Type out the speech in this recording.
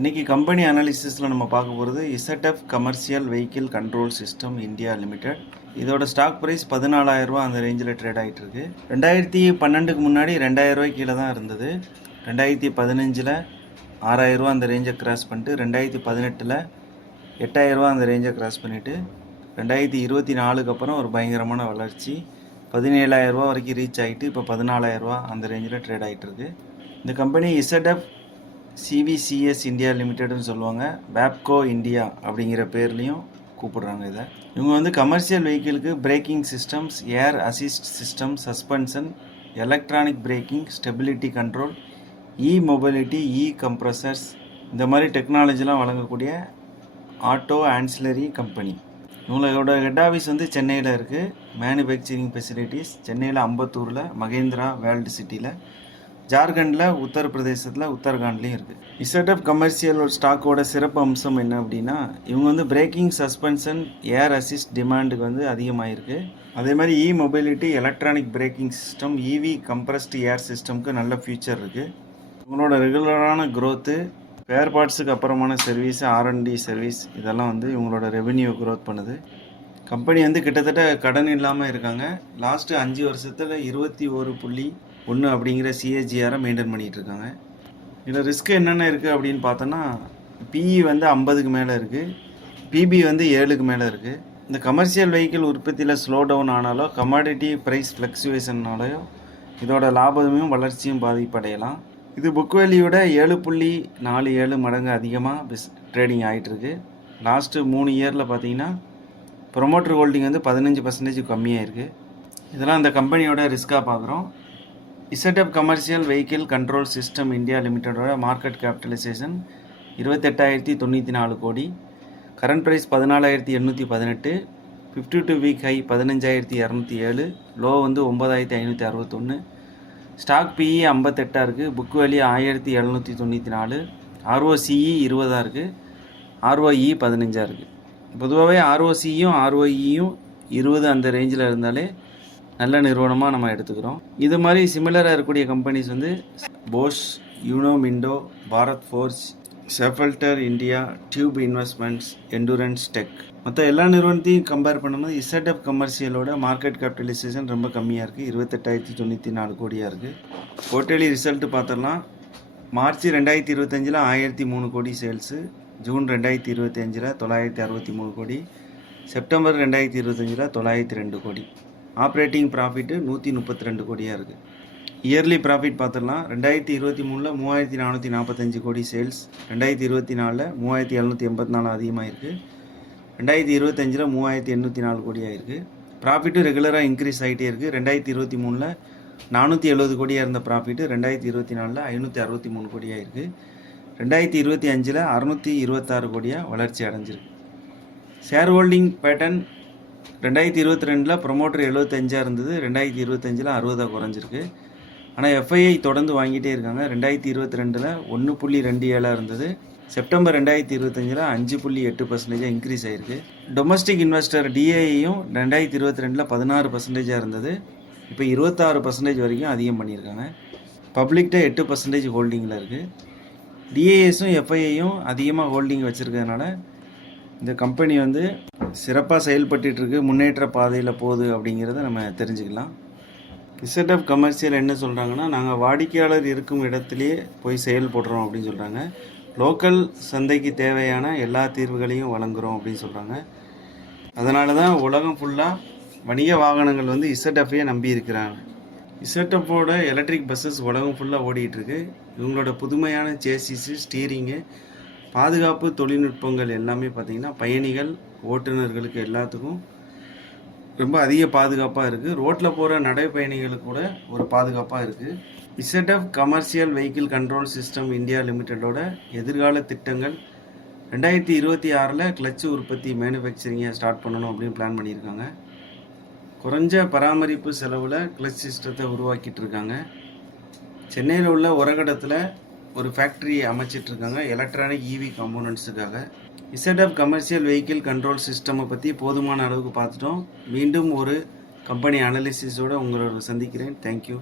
இன்றைக்கி கம்பெனி அனாலிசிஸில் நம்ம பார்க்க போகிறது ZF commercial vehicle control system India limited. இதோட ஸ்டாக் ப்ரைஸ் 14,000 அந்த ரேஞ்சில் ட்ரேட் ஆகிட்டு இருக்கு. 2012க்கு முன்னாடி 2,000 கீழே தான் இருந்தது. 2015 6,000 அந்த ரேஞ்சை கிராஸ் பண்ணிட்டு 2018 8,000 அந்த ரேஞ்சை கிராஸ் பண்ணிவிட்டு 2024க்கு அப்புறம் ஒரு பயங்கரமான வளர்ச்சி 17,000 வரைக்கும் ரீச் ஆகிட்டு இப்போ 14,000 அந்த ரேஞ்சில் ட்ரேட் ஆகிட்டு இருக்கு. இந்த கம்பெனி இசட்எஃப் சிவிசிஎஸ் இந்தியா லிமிடெட்னு சொல்லுவாங்க. வேப்கோ இந்தியா அப்படிங்கிற பேர்லேயும் கூப்பிடுறாங்க. இவங்க வந்து கமர்ஷியல் வெஹிக்கிளுக்கு braking systems, air assist system, suspension, electronic braking, stability control, mobility, compressors இந்த மாதிரி டெக்னாலஜிலாம் வழங்கக்கூடிய ஆட்டோ ஆன்சிலரி கம்பெனி. இவங்களோட ஹெட் ஆஃபீஸ் வந்து சென்னையில் இருக்குது. மேனுஃபேக்சரிங் ஃபெசிலிட்டிஸ் சென்னையில், அம்பத்தூரில், மகேந்திரா வேர்ல்டு சிட்டியில், ஜார்க்கண்டில், உத்தரப்பிரதேசத்தில், உத்தரகாண்ட்லேயும் இருக்குது. இசட்எஃப் கமர்ஷியல் ஸ்டாக்கோட சிறப்பு அம்சம் என்ன அப்படின்னா, இவங்க வந்து பிரேக்கிங், சஸ்பென்ஷன், ஏர் அசிஸ்ட் டிமாண்டுக்கு வந்து அதிகமாகிருக்கு. அதே மாதிரி mobility, electronic braking system, compressed air சிஸ்டம்க்கு நல்ல ஃபியூச்சர் இருக்குது. இவங்களோட ரெகுலரான க்ரோத்து, ஸ்பேர் பார்ட்ஸுக்கு அப்புறமான சர்வீஸ், ஆர்என்டி சர்வீஸ் இதெல்லாம் வந்து இவங்களோட ரெவென்யூ க்ரோத் பண்ணுது. கம்பெனி வந்து கிட்டத்தட்ட கடன் இல்லாமல் இருக்காங்க. லாஸ்ட்டு 5 வருஷத்தில் 21.1 அப்படிங்கிற சிஏஜிஆரை மெயின்டைன் பண்ணிகிட்டு இருக்காங்க. இதில் ரிஸ்க் என்னென்ன இருக்குது அப்படின்னு பார்த்தோன்னா, பிஇ வந்து 50க்கு மேலே இருக்குது, பிபி வந்து 7க்கு மேலே இருக்குது. இந்த கமர்ஷியல் வெஹிக்கிள் உற்பத்தியில் ஸ்லோ டவுன் ஆனாலோ, கமாடிட்டி ப்ரைஸ் ஃப்ளக்சுவேஷன்னாலையோ இதோட லாபமும் வளர்ச்சியும் பாதிப்படையலாம். இது புக் வேல்யூட 7.47 மடங்கு அதிகமாக ட்ரேடிங் ஆகிட்டுருக்கு. லாஸ்ட்டு 3 இயரில் பார்த்தீங்கன்னா ப்ரொமோட்டர் ஹோல்டிங் வந்து 15% கம்மியாக இருக்குது. இதெல்லாம் இந்த கம்பெனியோட ரிஸ்க்காக பார்க்குறோம். ZF commercial vehicle control system India லிமிட்டடோட மார்க்கெட் கேபிட்டலைசேஷன் 28,094 கோடி. Current price 14,818. 52 week high 15,207. Low வந்து 9,561. ஸ்டாக் பிஇ 58 இருக்குது. Book value 1,794. ஆர்ஓசிஇ 20 இருக்குது. ஆர்ஓஇ 15 இருக்குது. பொதுவாகவே ஆர்ஓசியும் ஆர்ஓஇயும் 20 அந்த ரேஞ்சில் இருந்தாலே நல்ல நிறுவனமாக நம்ம எடுத்துக்கிறோம். இது மாதிரி சிமிலராக இருக்கக்கூடிய கம்பெனிஸ் வந்து போஷ், யூனோமிண்டோ, பாரத் ஃபோர்ஜ், ஷெஃபல்டர் India, Tube Investments, Endurance Tech, மற்ற எல்லா நிறுவனத்தையும் கம்பேர் பண்ணும்போது இசட்எஃப் கமர்ஷியலோட மார்க்கெட் கேபிட்டலைசேஷன் ரொம்ப கம்மியாக இருக்குது. 28,094 கோடியாக இருக்குது. குவார்ட்டர்லி ரிசல்ட்டு பார்த்துடலாம். மார்ச் 2025 1,003 கோடி சேல்ஸு, ஜூன் 2025 963 கோடி, செப்டம்பர் 2025 902 கோடி. ஆப்ரேட்டிங் ப்ராஃபிட்டு 132 கோடியாக இருக்குது. இயர்லி ப்ராஃபிட் பார்த்துடலாம். 2023 3,445 கோடி சேல்ஸ், 2024 3,784 அதிகமாக இருக்குது, 2025 3,804 கோடியாக இருக்குது. ப்ராஃபிட்டும் ரெகுலராக இன்க்ரீஸ் ஆகிட்டே இருக்குது. 2023 470 கோடியாக இருந்த ப்ராஃபிட்டு 2024 563 கோடியாக இருக்குது. 2025 626 கோடியாக வளர்ச்சி அடைஞ்சிருக்கு. ஷேர் ஹோல்டிங் பேட்டர்ன் 2022 ப்ரொமோட்டர் 75 இருந்தது, 2025 60 குறைஞ்சிருக்கு. ஆனால் எஃப்ஐஐ தொடர்ந்து வாங்கிட்டே இருக்காங்க. 2022 1.27 இருந்தது, செப்டம்பர் 2025 5.8% இன்க்ரீஸ் ஆகிருக்கு. டொமஸ்டிக் இன்வெஸ்டர் டிஏஐயும் 2022 16% இருந்தது, இப்போ 26% வரைக்கும் அதிகம் பண்ணியிருக்காங்க. பப்ளிக்கிட்ட 8% ஹோல்டிங்கில் இருக்குது. டிஏஎஸும் எஃப்ஐஐயும் அதிகமாக ஹோல்டிங் வச்சுருக்கிறதுனால இந்த கம்பெனி வந்து சிறப்பாக செயல்பட்டுருக்கு, முன்னேற்ற பாதையில் போகுது அப்படிங்கிறத நம்ம தெரிஞ்சுக்கலாம். இசட்எஃப் கமர்ஷியல் என்ன சொல்கிறாங்கன்னா, நாங்கள் வாடிக்கையாளர் இருக்கும் இடத்துலையே போய் செயல்படுறோம் அப்படின்னு சொல்கிறாங்க. லோக்கல் சந்தைக்கு தேவையான எல்லா தீர்வுகளையும் வழங்குகிறோம் அப்படின்னு சொல்கிறாங்க. அதனால தான் உலகம் ஃபுல்லாக வணிக வாகனங்கள் வந்து இசட்எஃப்பையே நம்பி இருக்கிறாங்க. இசட்எஃப்போட எலக்ட்ரிக் பஸ்ஸஸ் உலகம் ஃபுல்லாக ஓடிட்டுருக்கு. இவங்களோட புதுமையான சேசிஸு, ஸ்டீரிங்கு, பாதுகாப்பு தொழில்நுட்பங்கள் எல்லாமே பார்த்திங்கன்னா பயணிகள், ஓட்டுநர்களுக்கு எல்லாத்துக்கும் ரொம்ப அதிக பாதுகாப்பாக இருக்குது. ரோட்டில் போகிற நடைப்பயணிகளுக்கு கூட ஒரு பாதுகாப்பாக இருக்குது. ZF commercial vehicle control system India லிமிட்டடோட எதிர்கால திட்டங்கள் 2026 கிளச்சு உற்பத்தி மேனுஃபேக்சரிங்கை ஸ்டார்ட் பண்ணணும் அப்படின்னு பிளான் பண்ணியிருக்காங்க. குறைஞ்ச பராமரிப்பு செலவில் கிளச் சிஸ்டத்தை உருவாக்கிட்டு இருக்காங்க. சென்னையில் உள்ள உரகடத்தில் ஒரு ஃபேக்ட்ரி அமைச்சிட்ருக்காங்க எலக்ட்ரானிக் காம்போனன்ட்ஸுக்காக. இசட்எஃப் கமர்ஷியல் வெஹிக்கிள் கண்ட்ரோல் சிஸ்டமை பற்றி போதுமான அளவுக்கு பார்த்துட்டோம். மீண்டும் ஒரு கம்பெனி அனாலிசிஸோடு உங்களோட சந்திக்கிறேன். தேங்க்யூ.